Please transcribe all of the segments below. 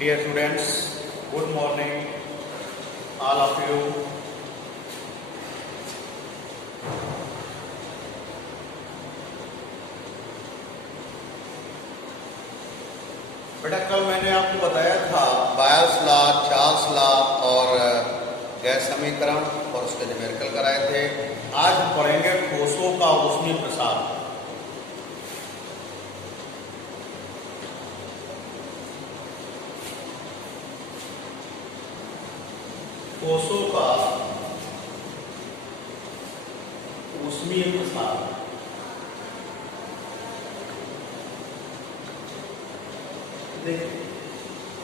Dear students, good morning, all of you. बेटा कल मैंने आपको बताया था बायस लॉ, चार्ल्स लॉ और गैस समीकरण और उसके न्यूमेरिकल कराए थे। आज हम पढ़ेंगे ठोसों का ऊष्मीय प्रसार। ठोसों का ऊष्मीय प्रसार। देखिए,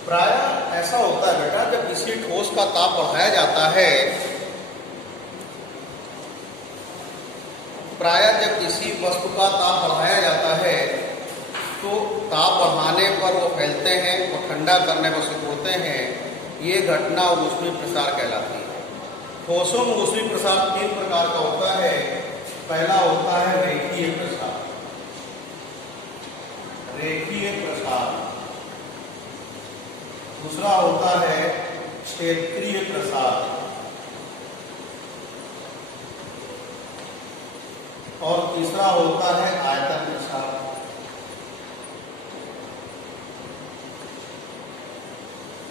प्रायः ऐसा होता है बेटा, जब किसी ठोस का ताप बढ़ाया जाता है, प्रायः जब किसी वस्तु का ताप बढ़ाया जाता है तो ताप बढ़ाने पर वो फैलते हैं और ठंडा करने पर सिकुड़ते हैं। ये घटना ऊष्मीय प्रसार कहलाती है। ठोसों में ऊष्मीय प्रसार तीन प्रकार का होता है। पहला होता है रेखीय प्रसार। रेखीय प्रसार। दूसरा होता है क्षेत्रीय प्रसार और तीसरा होता है आयतन प्रसार।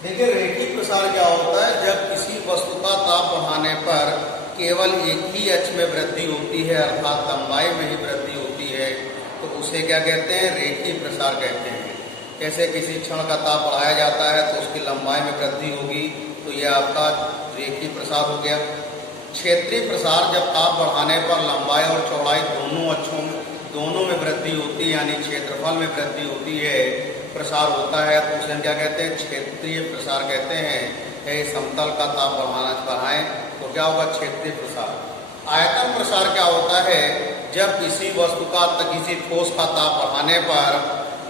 देखिए, रेखीय प्रसार क्या होता है? जब किसी वस्तु का ताप बढ़ाने पर केवल एक ही अक्ष में वृद्धि होती है, अर्थात लंबाई में ही वृद्धि होती है, तो उसे क्या कहते हैं? रेखीय प्रसार कहते हैं। जैसे किसी क्षण का ताप बढ़ाया जाता है तो उसकी लंबाई में वृद्धि होगी, तो यह आपका रेखीय प्रसार हो गया। क्षेत्रीय प्रसार, जब ताप बढ़ाने पर लंबाई और चौड़ाई दोनों में वृद्धि होती है, यानी क्षेत्रफल में वृद्धि होती है, प्रसार होता है, तो उसे क्या कहते हैं? क्षेत्रीय प्रसार कहते हैं। समतल का ताप बढ़ाएं तो क्या होगा? क्षेत्रीय प्रसार। आयतन प्रसार क्या होता है? जब किसी वस्तु का किसी ठोस का ताप बढ़ाने पर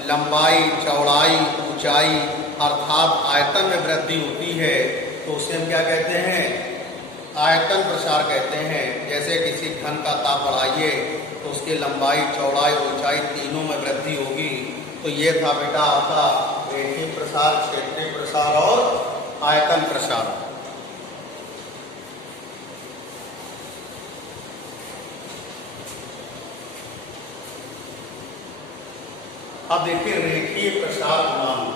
लंबाई, चौड़ाई, ऊंचाई अर्थात आयतन में वृद्धि होती है, तो उसे हम क्या कहते हैं? आयतन प्रसार कहते हैं। जैसे किसी घन का ताप बढ़ाइए तो उसकी लंबाई, चौड़ाई, ऊंचाई तीनों में वृद्धि होगी। तो ये था बेटा आपका रेखीय प्रसार, क्षेत्रीय प्रसार और आयतन प्रसार। अब देखिए रेखीय प्रसार गुणांक।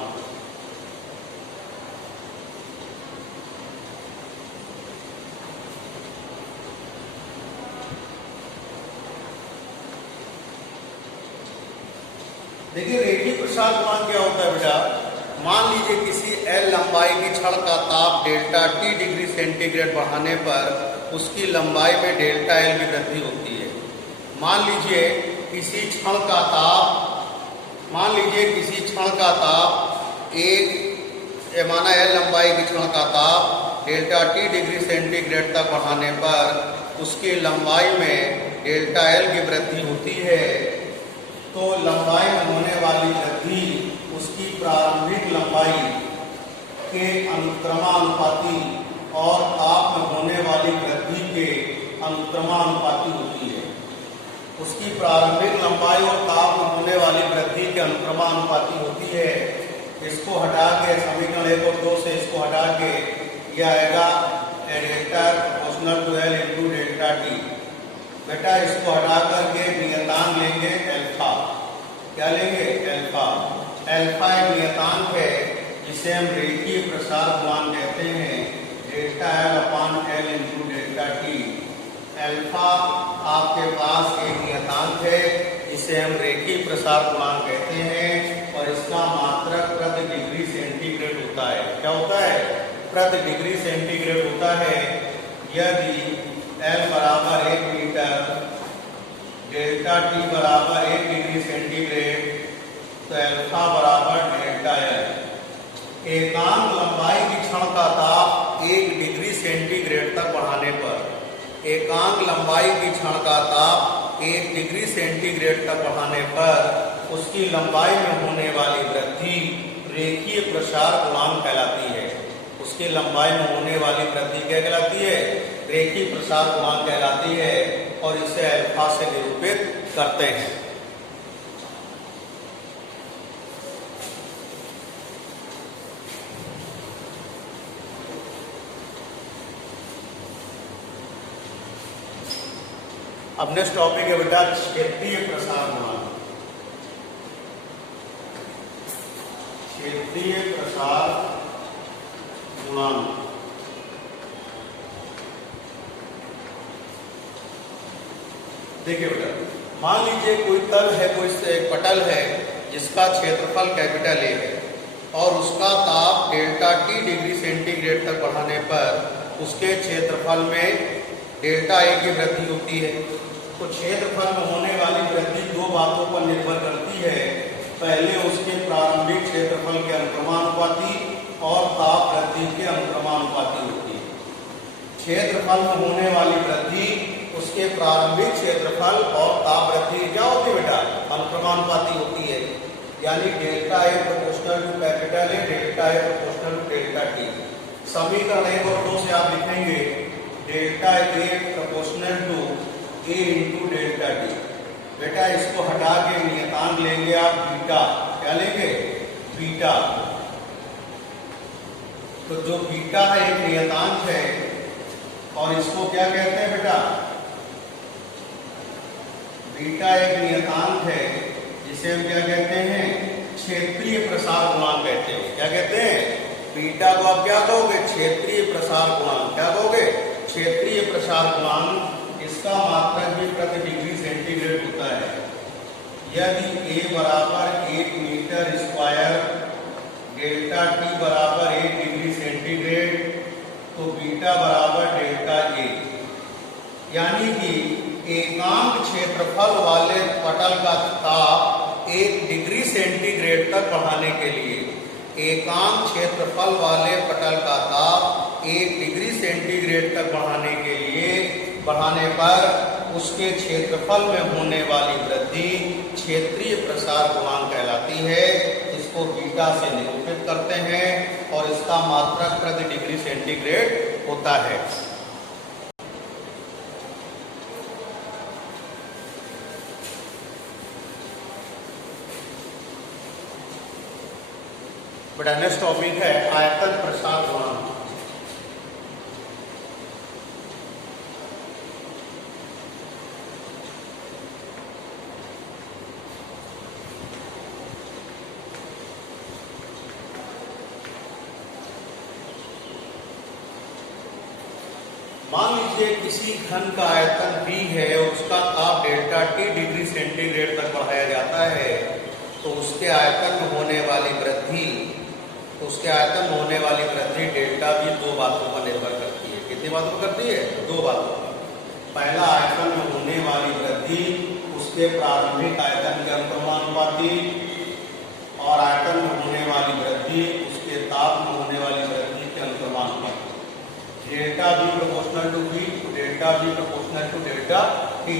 देखिए, रेखीय प्रसार गुणांक क्या होता है बेटा? मान लीजिए किसी L लंबाई की छड़ का ताप डेल्टा T डिग्री सेंटीग्रेड बढ़ाने पर उसकी लंबाई में डेल्टा L की वृद्धि होती है। मान लीजिए किसी क्षण का ताप माना L लंबाई की क्षण का ताप डेल्टा T डिग्री सेंटीग्रेड तक बढ़ाने पर उसकी लंबाई में डेल्टा L की वृद्धि होती है, तो लंबाई में होने वाली वृद्धि उसकी प्रारंभिक लंबाई के अनुक्रमानुपाती और ताप में होने वाली वृद्धि के अनुक्रमानुपाती होती है। उसकी प्रारंभिक लंबाई और ताप में होने वाली वृद्धि के अनुक्रमानुपाती होती है। इसको हटा के समीकरण 1 और 2 से इसको हटा के यह आएगा delta proportional to L into delta T। बेटा इसको हटा करके नियतांक लेंगे अल्फा। क्या लेंगे? अल्फा। अल्फा एक नियतांक है जिसे हम रेखीय प्रसार गुणांक कहते हैं। Delta L upon L into delta T। Alpha आपके पास एक नियतांक है जिसे हम रेखीय प्रसार गुणांक कहते हैं और इसका मात्रक प्रति डिग्री सेंटीग्रेड होता है। क्या होता है? प्रति डिग्री सेंटीग्रेड होता है। यदि L बराबर 1 मीटर, डेल्टा T बराबर 1 डिग्री सेंटीग्रेड, तो अल्फा बराबर डेल्टा L। एकांक लंबाई की क्षण का ताप 1 डिग्री सेंटीग्रेड तक बढ़ाने पर, एकांक लंबाई की क्षण का ताप 1 डिग्री सेंटीग्रेड तक बढ़ाने पर उसकी लंबाई में होने वाली वृद्धि रेखीय प्रसार गुणांक कहलाती है। उसकी लंबाई में होने वाली वृद्धि क्या कहलाती है? रेखीय प्रसार गुणांक कहलाती है और इसे अल्फा से निरूपित करते हैं। अब नेक्स्ट टॉपिक है बेटा क्षेत्रीय प्रसार गुणांक। क्षेत्रीय प्रसार गुणांक। देखिए बेटा, मान लीजिए कोई तल है, कोई एक पटल है जिसका क्षेत्रफल कैपिटल ए है और उसका ताप डेल्टा टी डिग्री सेंटीग्रेड तक बढ़ाने पर उसके क्षेत्रफल में डेल्टा ए की वृद्धि होती है। तो क्षेत्रफल में होने वाली वृद्धि दो बातों पर निर्भर करती है। पहले उसके प्रारंभिक क्षेत्रफल के अनुक्रमानुपाती और ताप वृद्धि के अनुक्रमानुपाती होती है। क्षेत्रफल में होने वाली वृद्धि उसके प्रारंभिक क्षेत्रफल और ताप वृद्धि क्या होती है बेटा? अनुक्रमानुपाती होती है। यानी delta A proportional to capital A, delta A proportional to delta T. समीकरण 1 और 2 से आप लिखेंगे delta A proportional to A into delta T. बेटा इसको हटा के नियतांक लेंगे आप बीटा। क्या लेंगे? बीटा। तो जो बीटा है एक नियतांक है और इसको क्या कहते हैं बेटा? बीटा एक नियतांक है जिसे हम क्या कहते हैं? क्षेत्रीय प्रसार गुणांक कहते हैं। क्या कहते हैं? बीटा को आप क्या कहोगे? क्षेत्रीय प्रसार गुणांक। क्या कहोगे? क्षेत्रीय प्रसार गुणांक। इसका मात्रक भी प्रति डिग्री सेंटीग्रेड होता है। यदि ए बराबर 1 मीटर स्क्वायर, डेल्टा टी बराबर 1 डिग्री सेंटीग्रेड, तो बीटा बराबर डेल्टा ए। यानी कि एकांक क्षेत्रफल वाले पटल का ताप 1 डिग्री सेंटीग्रेड तक बढ़ाने के लिए, एकांक क्षेत्रफल वाले पटल का ताप 1 डिग्री सेंटीग्रेड तक बढ़ाने पर उसके क्षेत्रफल में होने वाली वृद्धि क्षेत्रीय प्रसार गुणांक कहलाती है। इसको बीटा से निरूपित करते हैं और इसका मात्रक प्रति डिग्री सेंटीग्रेड होता है। बेटा नेक्स्ट टॉपिक है आयतन प्रसार गुणांक। मान लीजिए किसी घन का आयतन V है और उसका ताप डेल्टा टी डिग्री सेंटीग्रेड तक बढ़ाया जाता है, तो उसके आयतन में होने वाली वृद्धि डेल्टा भी दो बातों पर निर्भर करती है। कितनी बातों पर करती है? दो बातों पर। पहला, आयतन में होने वाली वृद्धि उसके प्रारंभिक आयतन के अनुक्रमानुपाती और आयतन में होने वाली वृद्धि उसके ताप में होने वाली वृद्धि के अनुक्रमानुपाती। Delta B proportional to B, delta B proportional to delta T.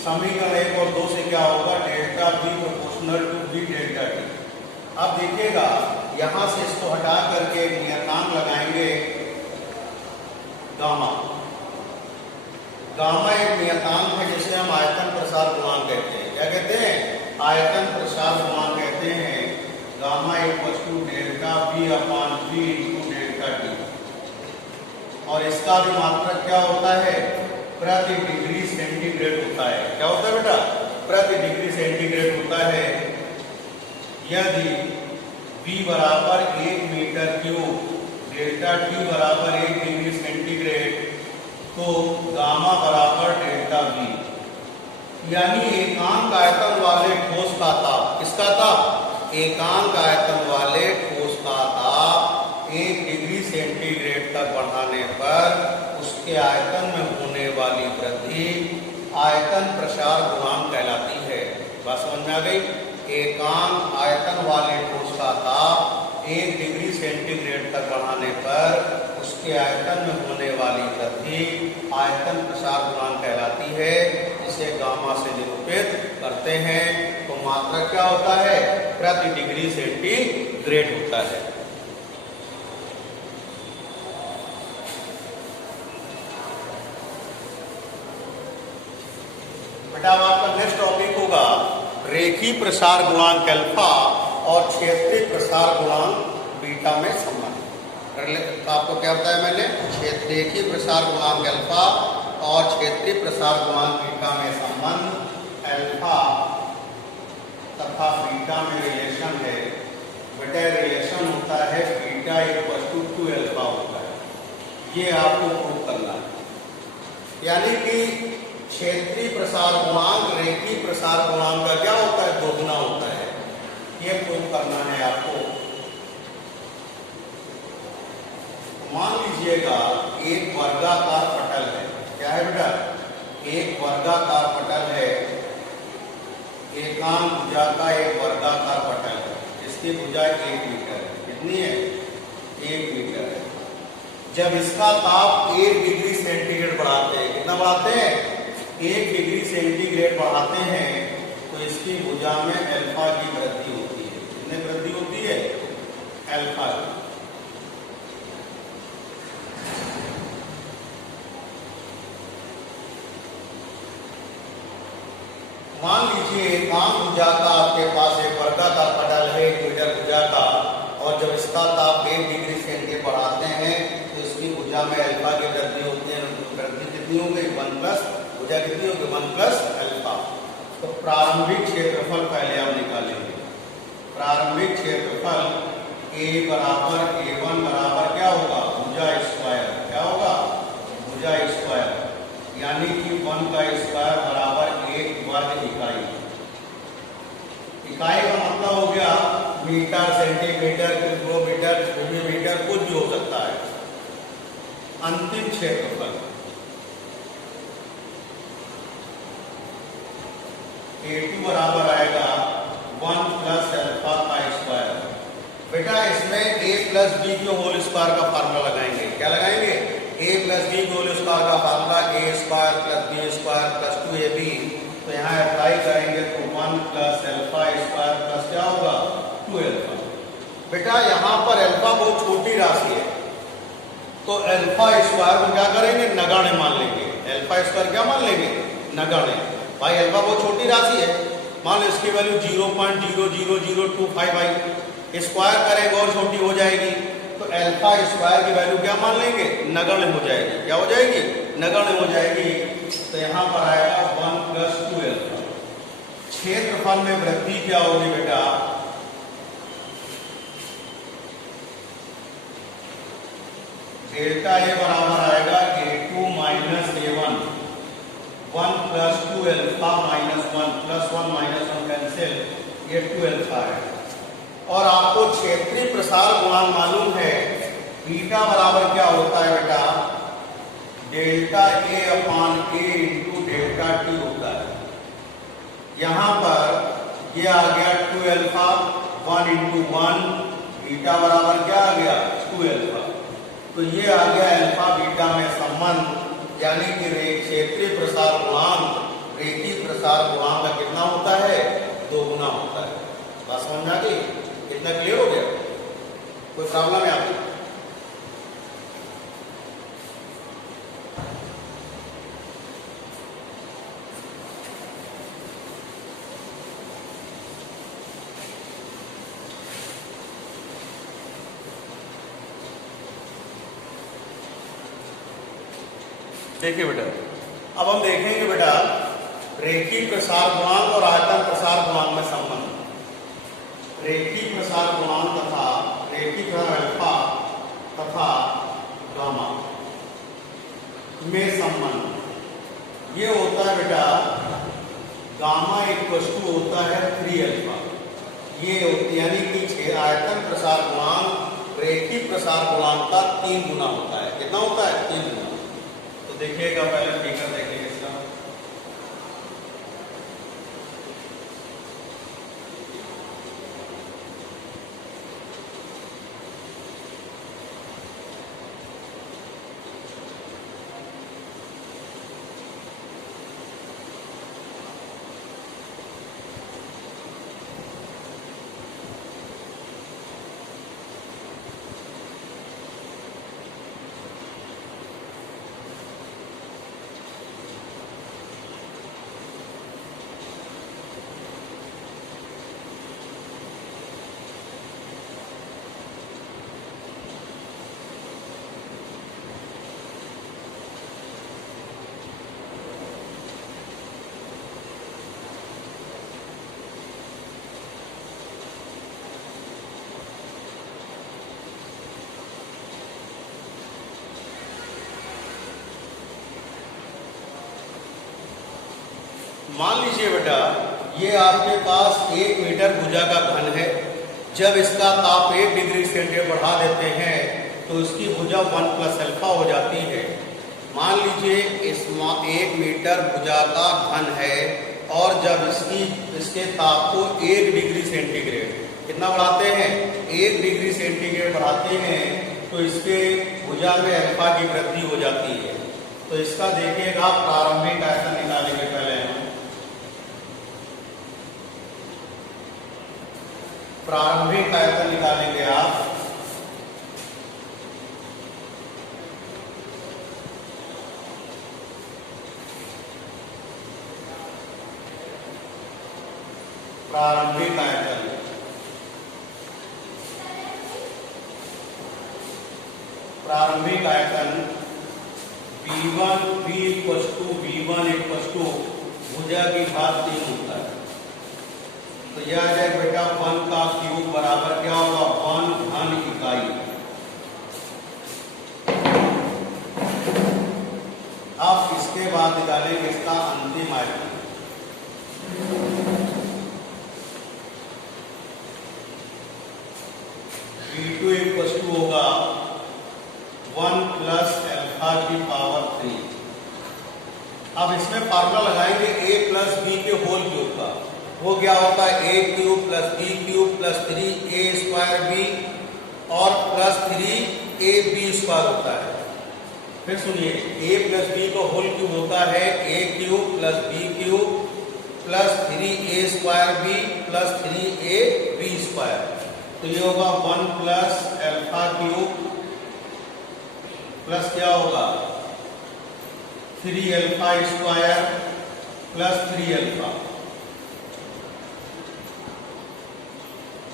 समीकरण 1 और 2 से क्या होगा? Delta B proportional to B delta T. अब देखिएगा, यहां से इसको हटा करके नियतांक लगाएंगे गामा। गामा एक नियतांक है जिसे हम आयतन प्रसार गुणांक कहते हैं। क्या कहते हैं? आयतन प्रसार गुणांक कहते हैं। Gamma equals to delta B upon B into delta T. और इसका भी मात्रक क्या होता है? प्रति डिग्री सेंटीग्रेड होता है। क्या होता है बेटा? प्रति डिग्री सेंटीग्रेड होता है। यदि V बराबर 1 मीटर क्यूब, डेल्टा T बराबर 1 डिग्री सेंटीग्रेड, तो गामा बराबर डेल्टा V। यानी एकांक आयतन वाले ठोस का ताप, किसका ताप? एकांक आयतन वाले ठोस का ताप 1 डिग्री सेंटीग्रेड तक बढ़ाने पर उसके आयतन में होने वाली वृद्धि आयतन प्रसार गुणांक कहलाती है। बात समझ में आ गई? एकांक आयतन वाले ठोस का ताप 1 डिग्री सेंटीग्रेड तक बढ़ाने पर उसके आयतन में होने वाली वृद्धि आयतन प्रसार गुणांक कहलाती है। इसे गामा से निरूपित करते हैं। तो मात्रक क्या होता है? प्रति डिग्री सेंटीग्रेड होता है। बेटा अब आपका नेक्स्ट टॉपिक होगा रेखीय प्रसार गुणांक अल्फा और क्षेत्रीय प्रसार गुणांक बीटा में संबंध। तो आपको क्या बताया मैंने? रेखीय प्रसार गुणांक अल्फा और क्षेत्रीय प्रसार गुणांक बीटा में संबंध अल्फा तथा बीटा में रिलेशन है। बेटा रिलेशन होता है बीटा इक्वल टू अल्फा होता है, ये आपको प्रूव करना है। यानी कि क्षेत्रीय प्रसार गुणांक रेखीय प्रसार गुणांक का क्या होता है, दोगुना होता है, ये प्रूव करना है आपको। मान लीजिएगा एक वर्गाकार पटल है, क्या है बेटा, एक वर्गाकार पटल है, एकांक भुजा का एक वर्गाकार पटल है, इसकी भुजा 1 मीटर है। कितनी है, 1 मीटर है। जब इसका ताप 1 डिग्री सेंटीग्रेड बढ़ाते हैं, कितना बढ़ाते हैं, 1 डिग्री सेंटीग्रेड बढ़ाते हैं, तो इसकी भुजा में अल्फा की वृद्धि होती है। कितनी वृद्धि होती है, अल्फा। मान लीजिए एकांक भुजा का आपके पास एक वर्गाकार पटल है 1 मीटर भुजा का, और जब इसका ताप 1 डिग्री सेंटीग्रेड बढ़ाते हैं तो इसकी भुजा में अल्फा की वृद्धि होती है। वृद्धि कितनी हो गई, 1 प्लस भुजा कितनी होगी, 1 प्लस अल्फा। तो प्रारंभिक क्षेत्रफल पहले हम निकालेंगे। प्रारंभिक क्षेत्रफल A बराबर A1 बराबर क्या होगा, भुजा स्क्वायर, क्या होगा, भुजा स्क्वायर, यानी कि 1 का स्क्वायर बराबर 1 वर्ग इकाई। इकाई का मतलब हो गया मीटर, सेंटीमीटर, किलोमीटर, मिलीमीटर, कुछ भी हो सकता है। अंतिम क्षेत्रफल A2 बराबर आएगा 1 प्लस अल्फा का स्क्वायर। बेटा इसमें a प्लस बी के होल स्क्वायर का फार्मूला लगाएंगे। क्या लगाएंगे, a प्लस बी के होल स्क्वायर का formula a square plus B square plus 2ab। तो यहाँ अप्लाई करेंगे तो 1 प्लस अल्फा स्क्वायर प्लस क्या होगा, 2 अल्फा। बेटा यहाँ पर अल्फा बहुत छोटी राशि है, तो अल्फा स्क्वायर को क्या करेंगे, नगण्य मान लेंगे। अल्फा स्क्वायर क्या मान लेंगे, नगण्य। भाई अल्फा बहुत छोटी राशि है, मान लो इसकी वैल्यू 0.00025 आई, स्क्वायर करेंगे और छोटी हो जाएगी, तो अल्फा स्क्वायर की वैल्यू क्या मान लेंगे, नगण्य हो जाएगी। क्या हो जाएगी, नगण्य हो जाएगी। तो यहाँ पर आएगा 1 प्लस 2 अल्फा। क्षेत्रफल में वृद्धि क्या होगी बेटा, डेल्टा ए बराबर आएगा A2 minus A1, 1 plus 2 alpha minus 1 plus 1 minus 1 cancel, ये 2 अल्फा है। और आपको क्षेत्रीय प्रसार गुणांक मालूम है, बीटा बराबर क्या होता है बेटा, delta A upon A into delta T होता है। यहां पर ये आ गया 2 अल्फा, 1 इंटू 1, बीटा बराबर क्या आ गया, 2 अल्फा। तो ये आ गया अल्फा बीटा में संबंध, यानी कि क्षेत्रीय प्रसार गुणांक रेखीय प्रसार गुणांक का कितना होता है, 2 गुना होता है। बात समझ में आ गई, इतना क्लियर हो गया, कोई प्रॉब्लम है आपको? देखिए बेटा, अब हम देखेंगे बेटा रेखीय प्रसार गुणांक और आयतन प्रसार गुणांक में संबंध। रेखीय प्रसार गुणांक तथा रेखीय अल्फा तथा गामा में संबंध ये होता है बेटा, गामा इक्वल टू होता है 3 अल्फा। ये यानी कि आयतन प्रसार गुणांक रेखीय प्रसार गुणांक का 3 गुना होता है। कितना होता है, 3 गुना। तो देखिएगा, पहले फिगर देखिएगा इसका। मान लीजिए बेटा ये आपके पास 1 मीटर भुजा का घन है। जब इसका ताप 1 डिग्री सेंटीग्रेड बढ़ा देते हैं तो इसकी भुजा 1 प्लस अल्फा हो जाती है। मान लीजिए इस 1 मीटर भुजा का घन है और जब इसके ताप को 1 डिग्री सेंटीग्रेड कितना बढ़ाते हैं, 1 डिग्री सेंटीग्रेड बढ़ाते हैं तो इसके भुजा में अल्फा की वृद्धि हो जाती है। तो इसका देखिएगा प्रारंभिक आयतन निकालेंगे पहले हम। प्रारंभिक आयतन निकालेंगे आप। प्रारंभिक आयतन V1 भुजा की घात 3 होता है। तो यह आ जाएगा बेटा 1 का क्यूब बराबर क्या होगा, 1 घन इकाई। अब इसके बाद निकालेंगे इसका अंतिम आयतन। V2 होगा 1 प्लस अल्फा की पावर 3। अब इसमें फार्मूला लगाएंगे a प्लस बी के होल क्यूब का। वो क्या होता है, a cube plus b cube plus 3a square b और प्लस 3ab स्क्वायर होता है। फिर सुनिए a प्लस b का होल क्यूब होता है a cube plus b cube plus 3a square b plus 3ab square. तो ये होगा 1 प्लस अल्फा क्यूब प्लस क्या होगा 3 अल्फा स्क्वायर प्लस 3 अल्फा।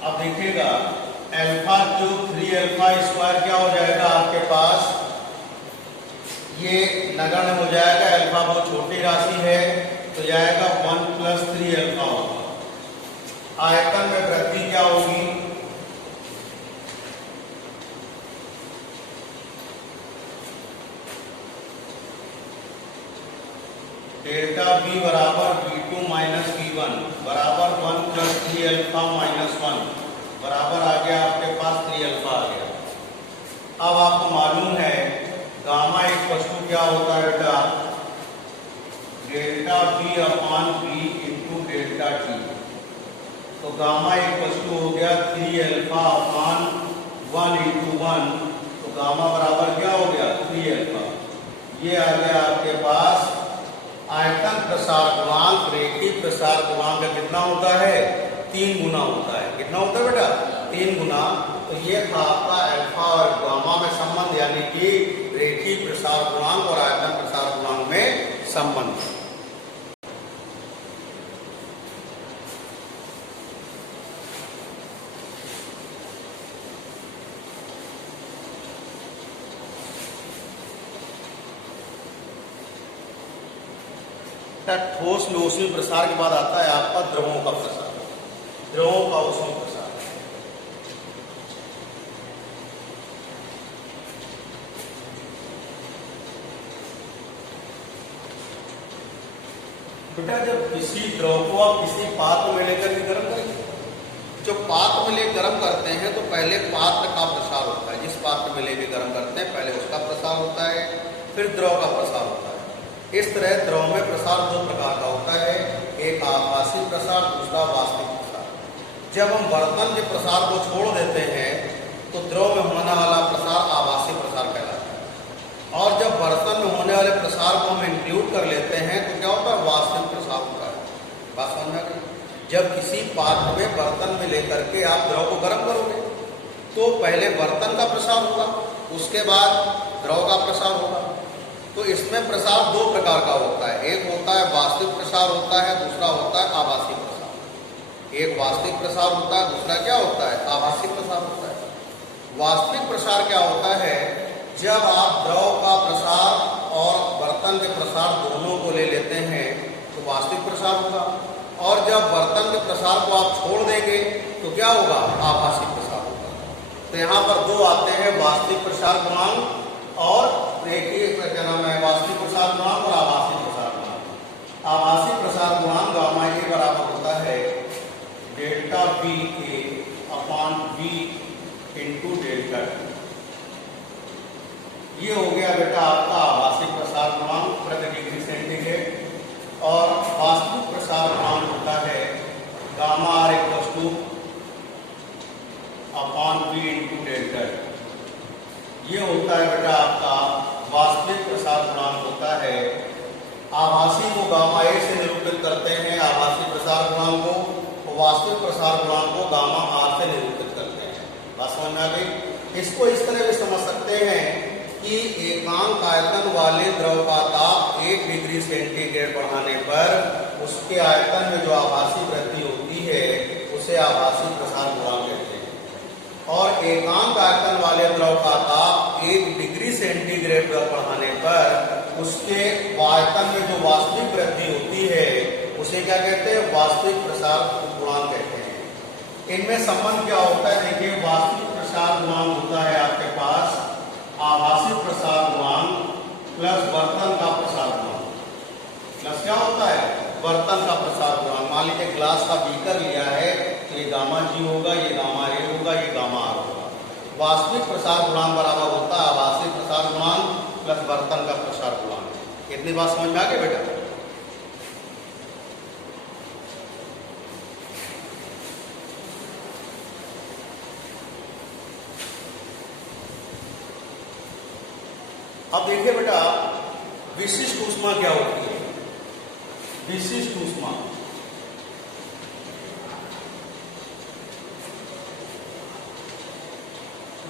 अब देखिएगा अल्फा क्यूब 3 अल्फा स्क्वायर क्या हो जाएगा आपके पास, ये नगण्य हो जाएगा, अल्फा बहुत छोटी राशि है तो जाएगा 1 प्लस 3 अल्फा होगा। आयतन में वृद्धि क्या होगी, डेल्टा बी बराबर V2 माइनस V1 बराबर 1 प्लस 3 अल्फा माइनस 1 बराबर आ गया आपके पास 3 अल्फा आ गया। अब आपको मालूम है गामा एक वस्तु क्या होता है बेटा, डेल्टा बी अपान बी इंटू डेल्टा टी। तो गामा एक वस्तु हो गया 3 अल्फा अपान 1 इंटू 1, तो गामा बराबर क्या हो गया 3 अल्फा। ये आ गया आपके पास आयतन प्रसार गुणांक। रेखीय प्रसार गुणांक का कितना होता है, 3 गुना होता है। कितना होता है बेटा, 3 गुना। तो ये था आपका अल्फा और गामा में संबंध, यानी कि रेखीय प्रसार गुणांक और आयतन प्रसार गुणांक में संबंध। ठोस में ऊष्मीय प्रसार के बाद आता है आपका द्रवों का प्रसार, द्रवों का ऊष्मीय प्रसार। बेटा जब किसी द्रव को आप किसी पात्र में लेकर के गर्म करेंगे, जो पात्र में लेकर गर्म करते हैं तो पहले पात्र का प्रसार होता है। जिस पात्र में लेकर गर्म करते हैं पहले उसका प्रसार होता है, फिर द्रव का प्रसार होता है। इस तरह द्रव में प्रसार 2 प्रकार का होता है, एक आभासी प्रसार, दूसरा वास्तविक प्रसार। जब हम बर्तन के प्रसार को छोड़ देते हैं तो द्रव में होने वाला प्रसार आभासी प्रसार कहलाता है, और जब बर्तन में होने वाले प्रसार को हम इंक्लूड कर लेते हैं तो क्या होता है, वास्तविक प्रसार होता है। बात समझ में आ गई। जब किसी पात्र में बर्तन में लेकर के आप द्रव को गर्म करोगे तो पहले बर्तन का प्रसार होगा, उसके बाद द्रव का प्रसार होगा। तो इसमें प्रसार 2 प्रकार का होता है, एक होता है वास्तविक प्रसार होता है, दूसरा होता है आभासी प्रसार। एक वास्तविक प्रसार होता है, दूसरा क्या होता है, आभासी प्रसार होता है। वास्तविक प्रसार क्या होता है, जब आप द्रव का प्रसार और बर्तन के प्रसार दोनों को ले लेते हैं तो वास्तविक प्रसार होगा, और जब बर्तन के प्रसार को आप छोड़ देंगे तो क्या होगा, आभासी प्रसार होगा। तो यहाँ पर 2 आते हैं, वास्तविक प्रसार गुणांक और रेखीय क्या नाम है, वास्तविक प्रसार गुणांक और आभासी प्रसार गुणांक। आभासी प्रसार गुणांक गामा ए बराबर होता है delta V A upon V into delta T. ये हो गया बेटा आपका आभासी प्रसार गुणांक प्रति डिग्री सेंटीग्रेड। और वास्तविक प्रसार गुणांक होता है gamma R equal to upon V into delta T. ये होता है बेटा आपका वास्तविक प्रसार गुणांक होता है। आभासी को गामा ए से निरूपित करते हैं आभासी प्रसार गुणांक को, और वास्तविक प्रसार गुणांक को गामा आर से निरूपित करते हैं। बात समझ में आ गई। इसको इस तरह भी समझ सकते हैं कि एकांक आयतन वाले द्रव का ताप 1 डिग्री सेंटीग्रेड बढ़ाने पर उसके आयतन में जो आभासी वृद्धि होती है उसे आभासी प्रसार गुणांक कहते हैं। और एकांक आयतन वाले द्रव का ताप 1 डिग्री सेंटीग्रेड पर बढ़ाने पर उसके आयतन में जो वास्तविक वृद्धि होती है उसे क्या कहते हैं? वास्तविक प्रसार गुणांक कहते हैं। इनमें संबंध क्या होता है? देखिए, वास्तविक प्रसार गुणांक होता है आपके पास आभासी प्रसार गुणांक प्लस बर्तन का प्रसार गुणांक। प्लस क्या होता है? बर्तन का प्रसार गुणांक। मान लीजिए ग्लास का बीकर लिया है तो ये गामा जी होगा, ये गामा ए होगा, ये गामा आर होगा। वास्तविक प्रसार गुणांक बराबर होता है आभासी प्रसार गुणांक प्लस बर्तन का प्रसार गुणांक। इतनी बात समझ में आ गई बेटा? अब देखिए बेटा, विशिष्ट ऊष्मा क्या होती है? विशिष्ट ऊष्मा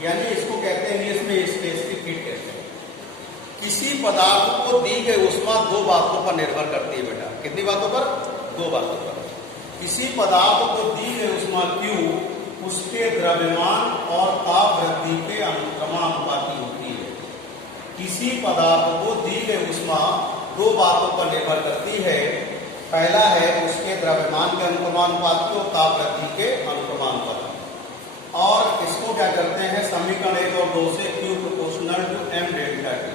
यानी इसको कहते हैं इंग्लिश में स्पेसिफिक हीट कहते हैं। किसी पदार्थ को दी गई ऊष्मा दो बातों पर निर्भर करती है बेटा। कितनी बातों पर? दो बातों पर। किसी पदार्थ को दी गई ऊष्मा Q उसके द्रव्यमान और ताप वृद्धि के अनुक्रमानुपाती होती है। किसी पदार्थ को दी गई ऊष्मा दो बातों पर निर्भर करती है। पहला है उसके द्रव्यमान के अनुक्रमानुपाती और ताप वृद्धि के अनुक्रमानुपाती। और इसको क्या करते हैं? समीकरण 1 और 2 से Q proportional to m delta T.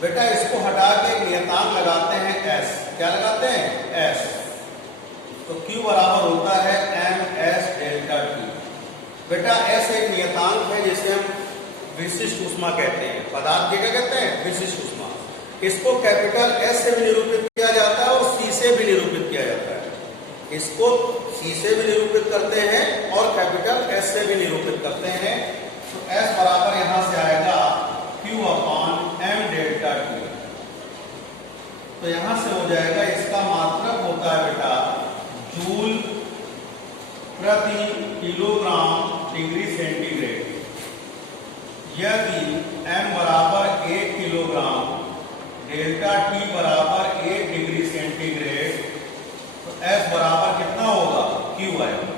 बेटा इसको हटा के नियतांक लगाते हैं S। क्या लगाते हैं? S। तो Q बराबर होता है ms डेल्टा टी। बेटा S एक नियतांक है जिसे हम विशिष्ट ऊष्मा कहते हैं। पदार्थ क्या कहते हैं? विशिष्ट ऊष्मा। इसको कैपिटल S से भी निरूपित किया जाता है और C से भी निरूपित किया जाता है। इसको C से भी निरूपित करते हैं और कैपिटल S से भी निरूपित करते हैं। तो S बराबर यहां से आएगा Q upon m delta T. तो यहां से हो जाएगा, इसका मात्रक होता है बेटा जूल प्रति किलोग्राम डिग्री सेंटीग्रेड। यदि m बराबर 1 किलोग्राम, डेल्टा T बराबर 1 डिग्री सेंटीग्रेड, तो S बराबर कितना होगा? Q आएगा।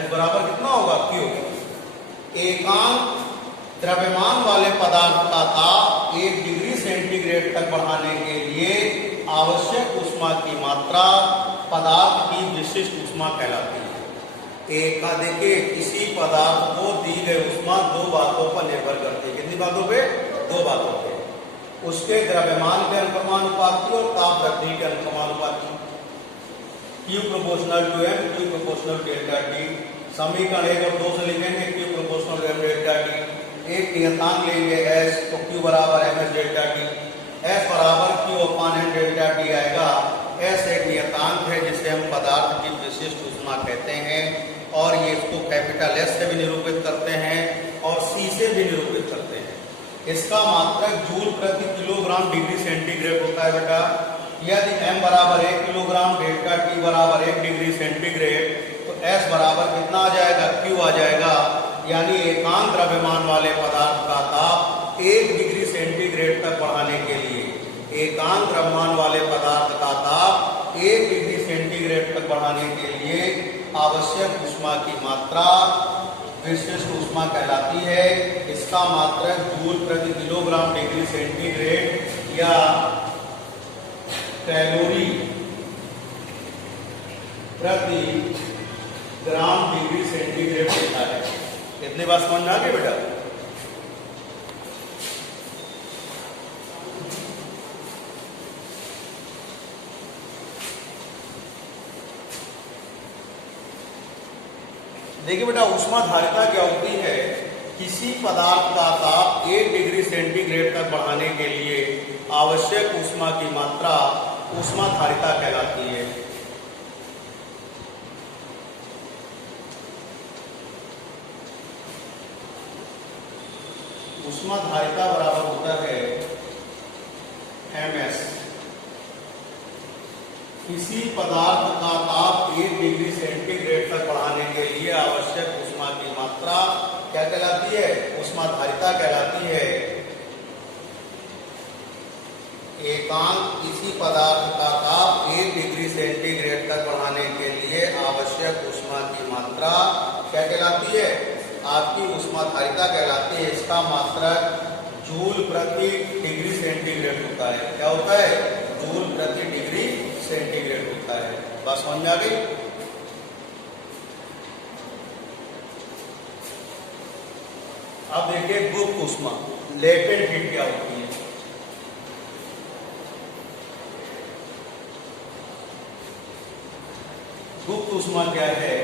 S बराबर कितना होगा? Q। एकांक द्रव्यमान वाले पदार्थ का ताप 1 डिग्री सेंटीग्रेड तक बढ़ाने के लिए आवश्यक ऊष्मा की मात्रा पदार्थ की विशिष्ट ऊष्मा कहलाती है। एक देखिए, किसी पदार्थ को दी गई ऊष्मा दो बातों पर निर्भर करती है। कितनी बातों पे? दो बातों पे। उसके द्रव्यमान के अनुक्रमानुपाती और ताप वृद्धि के अनुक्रमानुपाती। Q proportional to m, Q proportional to delta T. समीकरण 1 और 2 से लिखेंगे Q proportional to m delta T. एक नियतांक लेंगे S, तो Q बराबर ms डेल्टा टी। S बराबर Q upon m delta T आएगा। S एक नियतांक है जिसे हम पदार्थ की विशिष्ट ऊष्मा कहते हैं और ये इसको कैपिटल S से भी निरूपित करते हैं और C से भी निरूपित करते हैं। इसका मात्रक जूल प्रति किलोग्राम डिग्री सेंटीग्रेड होता है बेटा। यदि m बराबर 1 किलोग्राम, डेल्टा T बराबर 1 डिग्री सेंटीग्रेड, तो S बराबर कितना आ जाएगा? Q आ जाएगा। यानी एकांक द्रव्यमान वाले पदार्थ का ताप 1 डिग्री सेंटीग्रेड तक बढ़ाने के लिए, एकांक द्रव्यमान वाले पदार्थ का ताप 1 डिग्री सेंटीग्रेड तक बढ़ाने के लिए आवश्यक ऊष्मा की मात्रा विशिष्ट ऊष्मा कहलाती है। इसका मात्रक जूल प्रति किलोग्राम डिग्री सेंटीग्रेड या कैलोरी प्रति ग्राम डिग्री सेंटीग्रेड होता है। इतनी बात समझ में आ गई बेटा? देखिए बेटा, ऊष्माधारिता क्या होती है? किसी पदार्थ का ताप 1 डिग्री सेंटीग्रेड तक बढ़ाने के लिए आवश्यक ऊष्मा की मात्रा ऊष्माधारिता कहलाती है। ऊष्माधारिता बराबर होता है ms। किसी पदार्थ का ताप 1 डिग्री सेंटीग्रेड तक बढ़ाने के लिए आवश्यक ऊष्मा की मात्रा क्या कहलाती है? ऊष्माधारिता कहलाती है। किसी पदार्थ का ताप 1 डिग्री सेंटीग्रेड तक बढ़ाने के लिए आवश्यक ऊष्मा की मात्रा क्या कहलाती है? आपकी ऊष्माधारिता कहलाती है। इसका मात्रक जूल प्रति डिग्री सेंटीग्रेड होता है। क्या होता है? जूल प्रति डिग्री सेंटीग्रेड होता है। बात समझ में आ गई? अब देखिए गुप्त ऊष्मा, लेटेंट हीट क्या होती है? गुप्त ऊष्मा क्या है?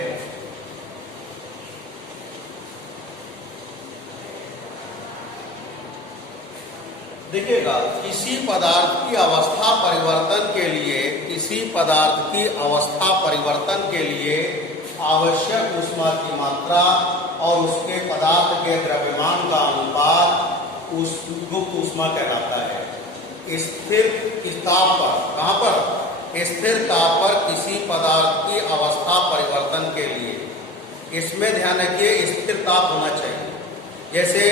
देखिएगा, किसी पदार्थ की अवस्था परिवर्तन के लिए आवश्यक ऊष्मा की मात्रा और उसके पदार्थ के द्रव्यमान का अनुपात उस गुप्त ऊष्मा कहलाता है। स्थिर ताप पर, कहां पर? स्थिर ताप पर किसी पदार्थ की अवस्था परिवर्तन के लिए, इसमें ध्यान रखिए स्थिर ताप होना चाहिए। जैसे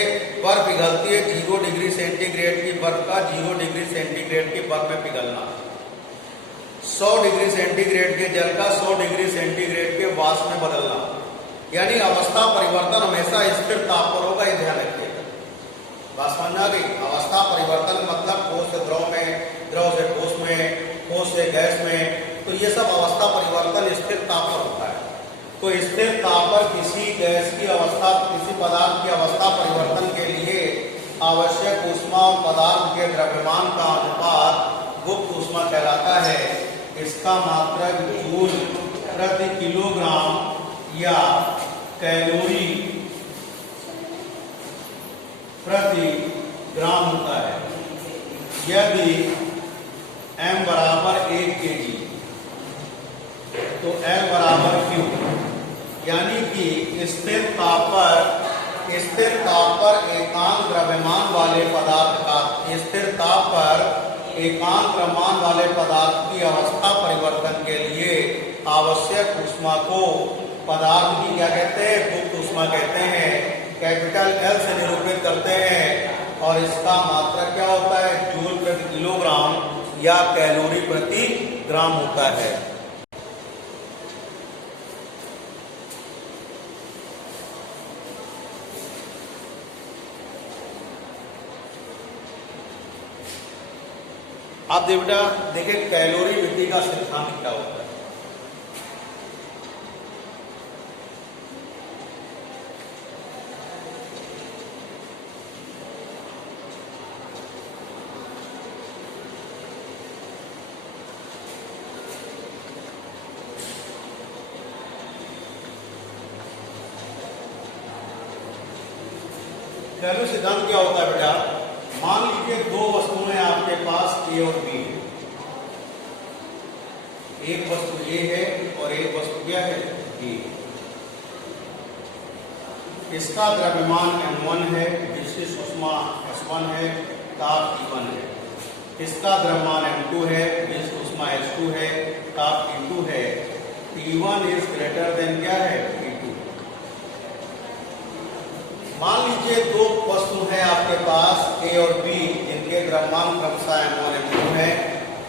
बर्फ पिघलती है 0 डिग्री सेंटीग्रेड की बर्फ का 0 डिग्री सेंटीग्रेड की बर्फ में पिघलना, 100 डिग्री सेंटीग्रेड के जल का 100 डिग्री सेंटीग्रेड के वाष्प में बदलना, यानी अवस्था परिवर्तन हमेशा स्थिर ताप पर होगा। ये ध्यान रखिएगा। बात समझ आ गई? अवस्था परिवर्तन मतलब ठोस से द्रव में, द्रव से ठोस में, ठोस से गैस में, तो ये सब अवस्था परिवर्तन स्थिर ताप पर होता है। तो स्थिर ताप पर किसी गैस की अवस्था, किसी पदार्थ की अवस्था परिवर्तन के लिए आवश्यक ऊष्मा और पदार्थ के द्रव्यमान का अनुपात गुप्त ऊष्मा कहलाता है। इसका मात्रक जूल प्रति किलोग्राम या कैलोरी प्रति ग्राम होता है। यदि m बराबर 1 kg तो L बराबर Q, यानी कि स्थिर ताप पर एकांक द्रव्यमान वाले पदार्थ का, स्थिर ताप पर एकांक द्रव्यमान वाले पदार्थ की अवस्था परिवर्तन के लिए आवश्यक ऊष्मा को पदार्थ की क्या कहते हैं? गुप्त ऊष्मा कहते हैं। कैपिटल L से निरूपित करते हैं और इसका मात्रक क्या होता है? जूल प्रति किलोग्राम या कैलोरी प्रति ग्राम होता है। आप बेटा देखिए कैलोरी विधि का सिद्धांत क्या होता है? कैलोरी सिद्धांत क्या होता है बेटा? मान लीजिए 2 वस्तुएं आपके पास A और B है। एक वस्तु A है और एक वस्तु क्या है? B। इसका द्रव्यमान m1 है, विशिष्ट ऊष्मा S1 है, ताप T1 है। इसका द्रव्यमान m2 है, विशिष्ट ऊष्मा H2 है, ताप T2 है। T1 इज ग्रेटर देन क्या है? T2। मान लीजिए 2 वस्तु है आपके पास A और B, जिनके द्रव्यमान क्रमशः m1 m2 है,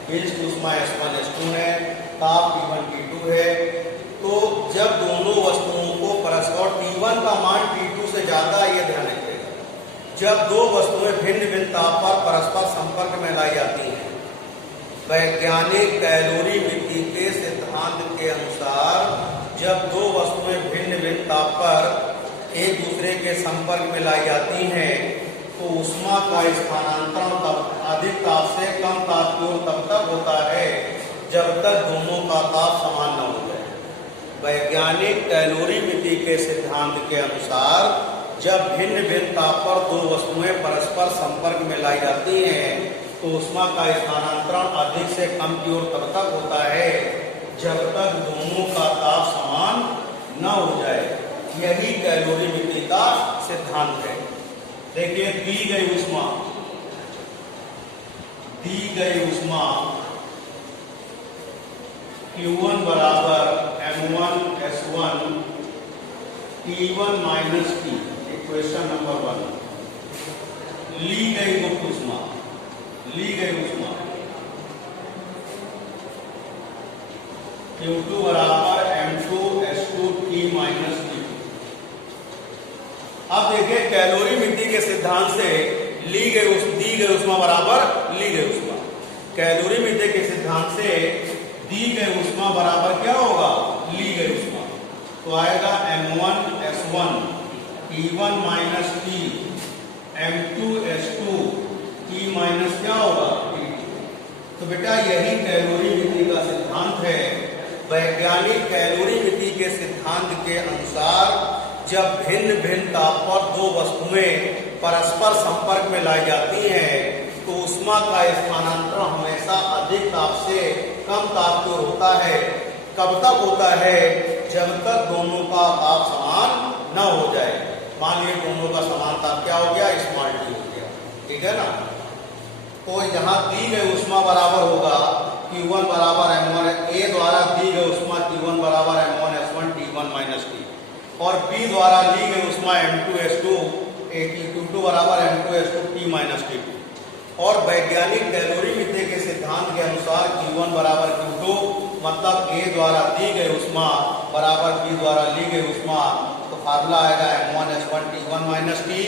विशिष्ट ऊष्मा S1 S2 है, ताप T1 T2 है। तो जब दोनों वस्तुओं को परस्पर T1 का मान T2 से ज्यादा, ये ध्यान रखिएगा, जब 2 वस्तुएं भिन्न भिन्न ताप पर परस्पर संपर्क में लाई जाती हैं, वैज्ञानिक कैलोरी विधि के सिद्धांत के अनुसार जब 2 वस्तुएं भिन्न भिन्न ताप पर एक दूसरे के संपर्क में लाई जाती हैं तो ऊष्मा का स्थानांतरण तब अधिक ताप से कम ताप की ओर तब तक होता है जब तक दोनों का ताप समान न हो जाए। वैज्ञानिक कैलोरीमिति के सिद्धांत के अनुसार जब भिन्न भिन्न ताप पर दो वस्तुएं परस्पर संपर्क में लाई जाती हैं तो ऊष्मा का स्थानांतरण अधिक से कम की ओर तब तक होता है जब तक दोनों का ताप समान न हो जाए। यही कैलोरीमिति का सिद्धांत है। देखिए, दी गई ऊष्मा Q1 बराबर M1S1 T1 minus T, equation number 1। ली गई ऊष्मा Q2 बराबर M2S2 T माइनस T। अब देखिए, कैलोरीमिति के सिद्धांत से दी गई ऊष्मा बराबर ली गई ऊष्मा। कैलोरीमिति के सिद्धांत से दी गई ऊष्मा बराबर क्या होगा? ली गई ऊष्मा। तो आएगा M1S1 T1 minus T M2S2 T minus क्या होगा? T। तो बेटा, यही कैलोरीमिति का सिद्धांत है। वैज्ञानिक कैलोरीमिति के सिद्धांत के अनुसार जब भिन्न भिन्न ताप पर दो वस्तुएं परस्पर संपर्क में लाई जाती हैं तो ऊष्मा का स्थानांतरण हमेशा अधिक ताप से कम ताप की ओर होता है। कब तक होता है? जब तक दोनों का ताप समान न हो जाए। मान लीजिए दोनों का समान ताप क्या हो गया? स्मॉल टी हो गया, ठीक है ना। तो यहाँ दी गई ऊष्मा बराबर होगा Q1 बराबर M1, A द्वारा दी गई ऊष्मा Q1 बराबर M1S1 T1 माइनस T, और B द्वारा ली गई ऊष्मा M2S2 Q2 बराबर M2S2 T माइनस T। और वैज्ञानिक कैलोरीमिति के सिद्धांत के अनुसार Q1 बराबर Q2 मतलब A द्वारा दी गई ऊष्मा बराबर B द्वारा ली गई ऊष्मा। तो फार्मूला आएगा M1S1 T1 माइनस T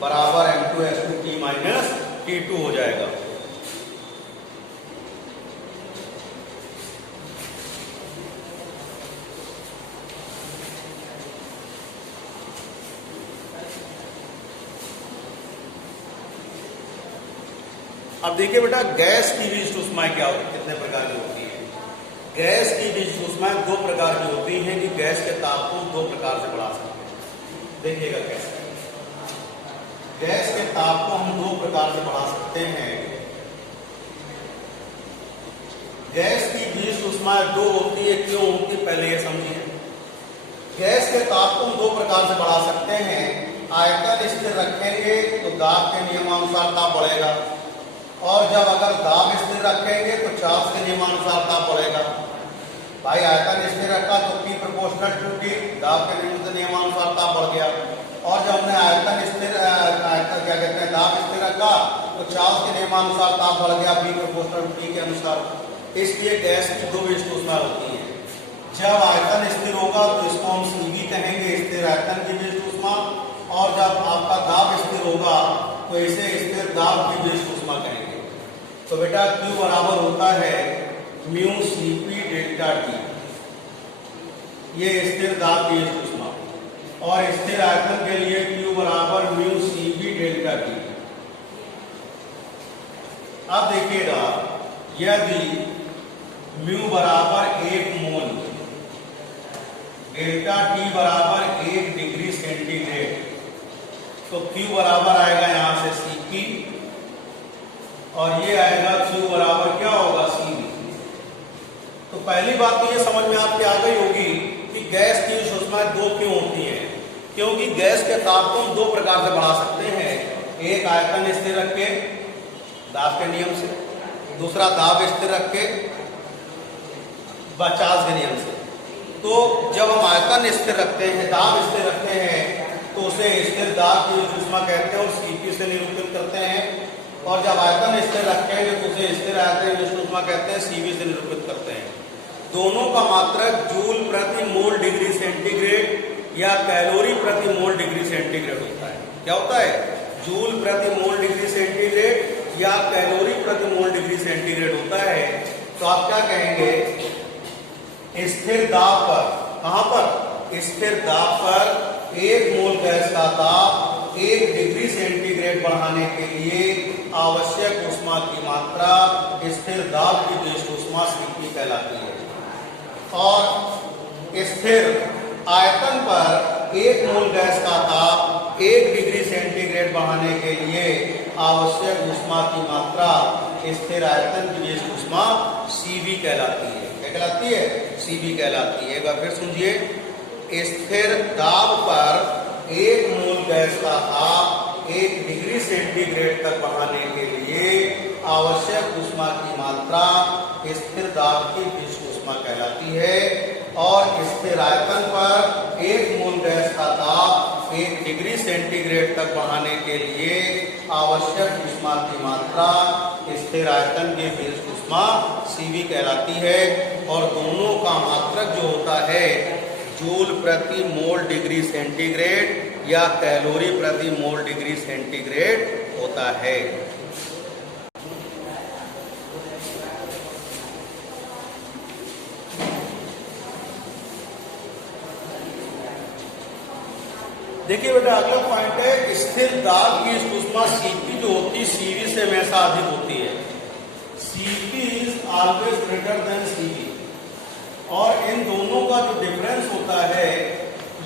बराबर M2S2 T माइनस T2 हो जाएगा। अब देखिए बेटा, गैस की विशिष्ट ऊष्माएं क्या होती है, कितने प्रकार की होती है? गैस की विशिष्ट ऊष्माएं दो प्रकार की होती हैं कि गैस के ताप को दो प्रकार से बढ़ा सकते हैं। देखिएगा कैसे। गैस के ताप को हम दो प्रकार से बढ़ा सकते हैं। गैस की विशिष्ट ऊष्माएं दो होती है, क्यों होती है पहले ये समझिए। गैस के ताप को हम दो प्रकार से बढ़ा सकते हैं। आयतन स्थिर रखेंगे तो दाब के नियमानुसार ताप बढ़ेगा, और जब अगर दाब स्थिर रखेंगे तो चार्ज के नियमानुसार ताप बढ़ेगा। भाई आयतन स्थिर रखा तो P प्रोपोर्शनल टू T, दाब के नियमानुसार ताप बढ़ गया। और जब हमने दाब स्थिर रखा तो चार्ज के नियमानुसार ताप बढ़ गया P प्रोपोर्शनल टू T के अनुसार। इसलिए गैस की दो विशिष्ट ऊष्मा होती है। जब आयतन स्थिर होगा तो इसको हम CV कहेंगे, स्थिर आयतन की विशिष्ट ऊष्मा, और जब आपका दाब स्थिर होगा तो इसे स्थिर दाब की विशिष्ट ऊष्मा कहेंगे। तो बेटा Q बराबर होता है म्यू Cp डेल्टा T, ये स्थिर दाब की विशिष्ट ऊष्मा, और स्थिर आयतन के लिए Q बराबर म्यू Cp डेल्टा T। अब देखिएगा, यदि म्यू बराबर 1 मोल, डेल्टा T बराबर 1 डिग्री सेंटीग्रेड, तो Q बराबर आएगा यहां से Cp, और ये आएगा Q बराबर क्या होगा? Cv। तो पहली बात तो ये समझ में आपके आ गई होगी कि गैस की विशिष्ट ऊष्माएं दो क्यों होती हैं। क्योंकि गैस के ताप को हम दो प्रकार से बढ़ा सकते हैं। एक आयतन स्थिर रख के दाब के नियम से, दूसरा दाब स्थिर रख के चार्ज के नियम से। तो जब हम आयतन स्थिर रखते हैं, दाब स्थिर रखते हैं, तो उसे स्थिर दाब की विशिष्ट ऊष्मा कहते हैं और Cp से निरूपित करते हैं। और जब आयतन स्थिर रखेंगे तो उसे स्थिर आयतन विशिष्ट ऊष्मा कहते हैं, Cv से निरूपित करते हैं। दोनों का मात्रक जूल प्रति मोल डिग्री सेंटीग्रेड या कैलोरी प्रति मोल डिग्री सेंटीग्रेड होता है। क्या होता है? जूल प्रति मोल डिग्री सेंटीग्रेड या कैलोरी प्रति मोल डिग्री सेंटीग्रेड होता है। तो आप क्या कहेंगे? स्थिर दाब पर, कहां पर? स्थिर दाब पर 1 मोल गैस का ताप 1 डिग्री सेंटीग्रेड बढ़ाने के लिए आवश्यक ऊष्मा की मात्रा स्थिर दाब की विशिष्ट ऊष्मा Cp कहलाती है। और स्थिर आयतन पर 1 मोल गैस का ताप 1 डिग्री सेंटीग्रेड बढ़ाने के लिए आवश्यक ऊष्मा की मात्रा स्थिर आयतन की विशेष ऊष्मा Cv कहलाती है। क्या कहलाती है? Cv कहलाती है। एक बार फिर सुनिए, स्थिर दाब पर 1 मोल गैस का ताप 1 डिग्री सेंटीग्रेड तक बढ़ाने के लिए आवश्यक ऊष्मा की मात्रा स्थिर दाब की विशेष ऊष्मा कहलाती है। और स्थिर आयतन पर 1 मोल गैस का ताप 1 डिग्री सेंटीग्रेड तक बढ़ाने के लिए आवश्यक ऊष्मा की मात्रा स्थिर आयतन की विशेष ऊष्मा Cv कहलाती है। और दोनों का मात्रक जो होता है जूल प्रति मोल डिग्री सेंटीग्रेड या कैलोरी प्रति मोल डिग्री सेंटीग्रेड होता है। देखिए बेटा, अगला पॉइंट है स्थिर दाब की ऊष्मा Cp जो होती है Cv से हमेशा अधिक होती है। Cp is always greater than Cv। और इन दोनों का जो डिफरेंस होता है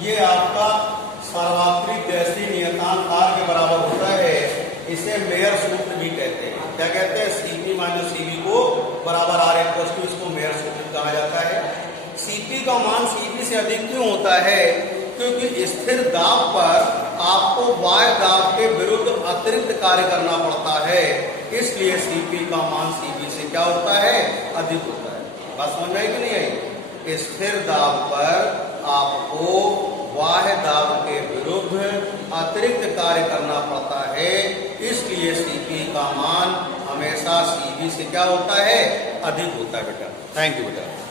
ये आपका सार्वत्रिक गैसीय नियतांक R के बराबर होता है। इसे मेयर सूत्र भी कहते हैं। क्या कहते हैं? Cp माइनस Cv को बराबर R इक्वल टू, इसको मेयर सूत्र कहा जाता है। Cp का मान Cv से अधिक क्यों होता है? क्योंकि स्थिर दाब पर आपको वायु दाब के विरुद्ध अतिरिक्त कार्य करना पड़ता है, इसलिए Cp का मान Cv से क्या होता है? अधिक होता है। बात समझ में आई कि नहीं आई? स्थिर दाब पर आपको वायु दाब के विरुद्ध अतिरिक्त कार्य करना पड़ता है, इसलिए Cp का मान हमेशा Cv से क्या होता है? अधिक होता है बेटा। थैंक यू बेटा।